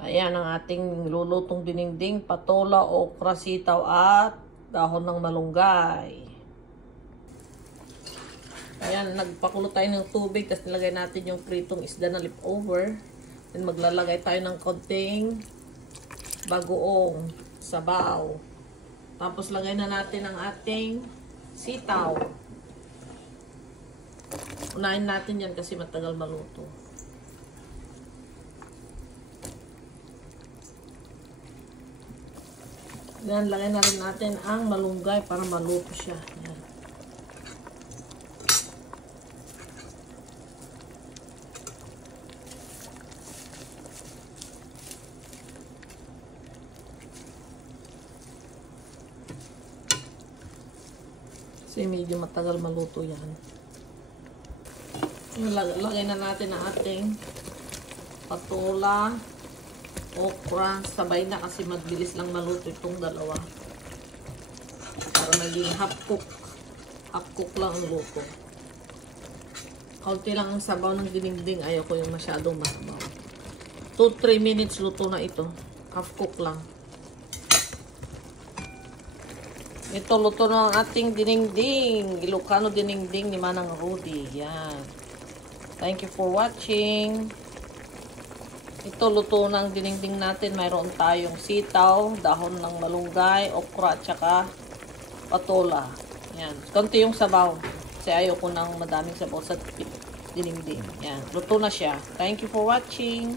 Ayan ang ating lulutong dinengdeng, patola, okra, sitaw at dahon ng malunggay. Ayan, nagpakulo tayo ng tubig, tapos nilagay natin yung pritong isda na leftover. Then maglalagay tayo ng konting bagoong sabaw. Tapos lagay na natin ang ating sitaw. Unahin natin yan kasi matagal maluto. Yan, lagay na rin natin ang malunggay para maluto siya. Yan. Kasi medyo matagal maluto yan. Lagay na natin ang ating patola, okra, sabay na kasi mabilis lang maluto itong dalawa. Para maging half cook lang ang luto. Kaunti lang ang sabaw ng dinengdeng, ayaw ko yung masyadong masabaw. 2-3 minutes luto na ito, half cook lang. Ito luto na ang ating dinengdeng, Ilocano dinengdeng ni Manang Rudy. Yan. Thank you for watching. Ito, luto ng dinengdeng natin. Mayroon tayong sitaw, dahon ng malunggay, okra, at saka patola. Yan. Konti yung sabaw. Kasi ayoko ng madaming sabaw sa dinengdeng. Yan. Luto na siya. Thank you for watching.